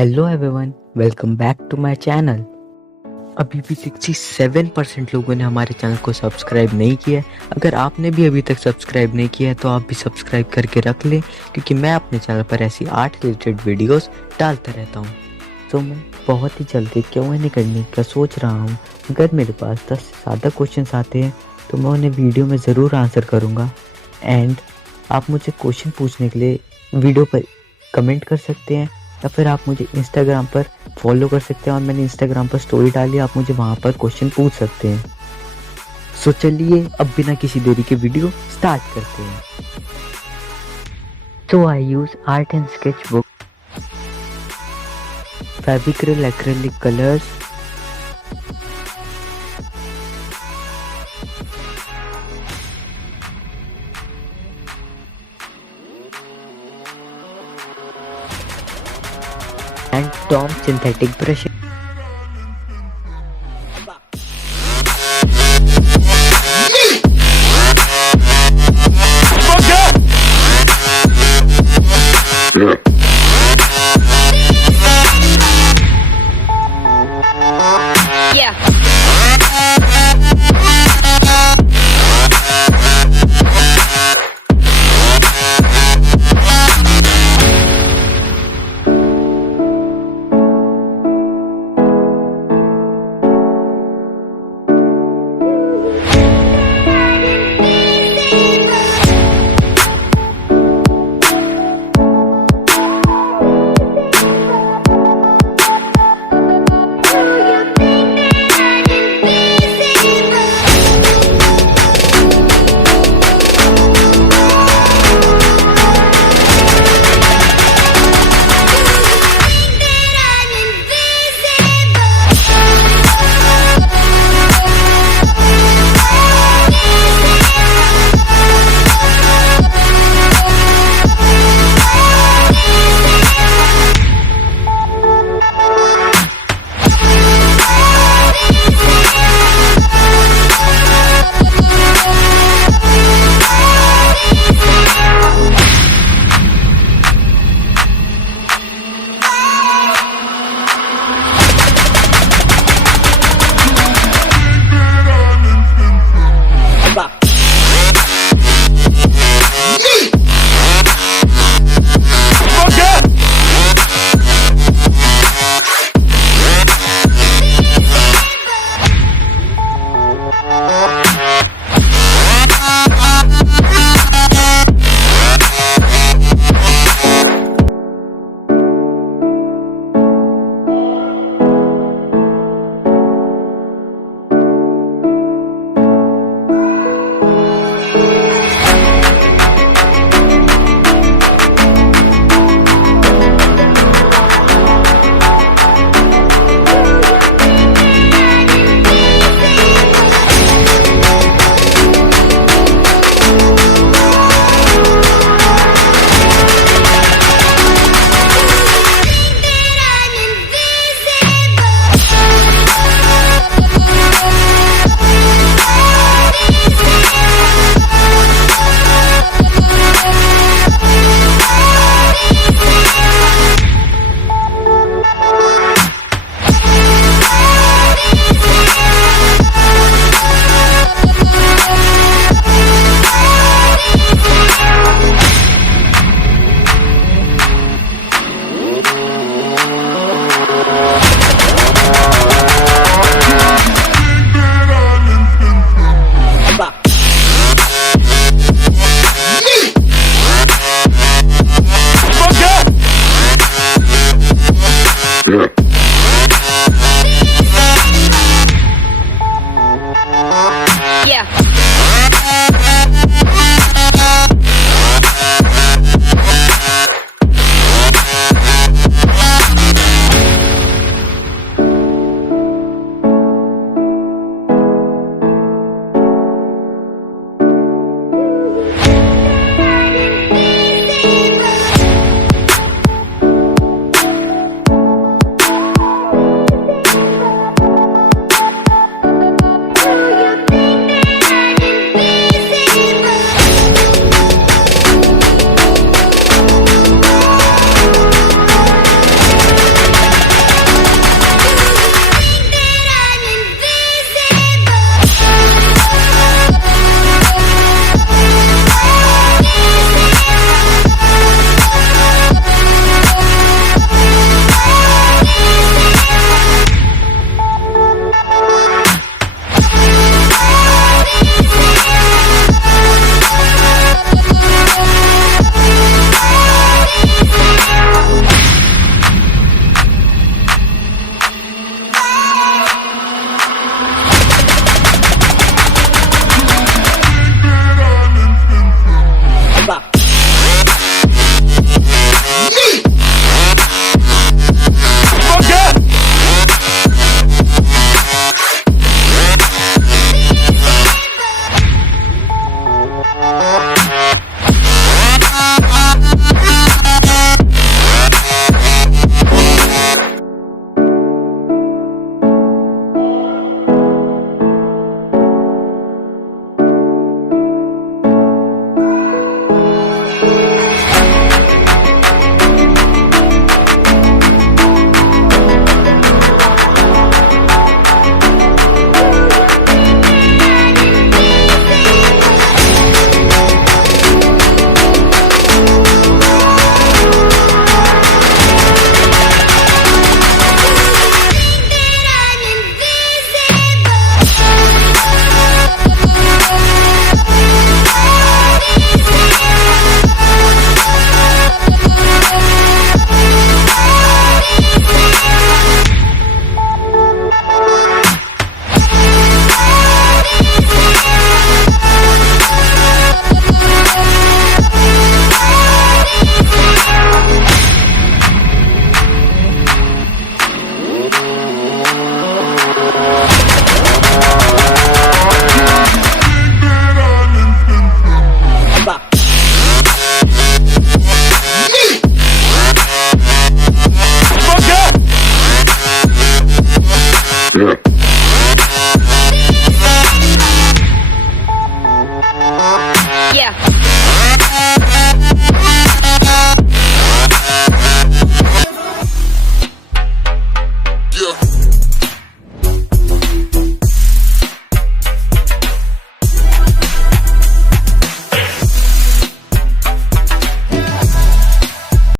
Hello everyone, welcome back to my channel. अभी भी 67% लोगों ने हमारे चैनल को सब्सक्राइब नहीं किया है। अगर आपने भी अभी तक सब्सक्राइब नहीं किया है तो आप भी सब्सक्राइब करके रख लें, क्योंकि मैं अपने चैनल पर ऐसी आर्ट रिलेटेड वीडियोस डालता रहता हूँ। तो मैं बहुत ही जल्दी QnA करने का सोच रहा हूँ। अगर मेरे पास 10 से ज़्यादा क्वेश्चन आते हैं तो मैं उन्हें वीडियो में ज़रूर आंसर करूँगा। एंड आप मुझे क्वेश्चन पूछने के लिए वीडियो पर कमेंट कर सकते हैं, या फिर आप मुझे इंस्टाग्राम पर फॉलो कर सकते हैं और मैंने इंस्टाग्राम पर स्टोरी डाली, आप मुझे वहाँ पर क्वेश्चन पूछ सकते हैं। सो चलिए अब बिना किसी देरी के वीडियो स्टार्ट करते हैं। तो I use art and sketch book, Fevicryl, acrylic colours, and Tom synthetic brush. Yeah.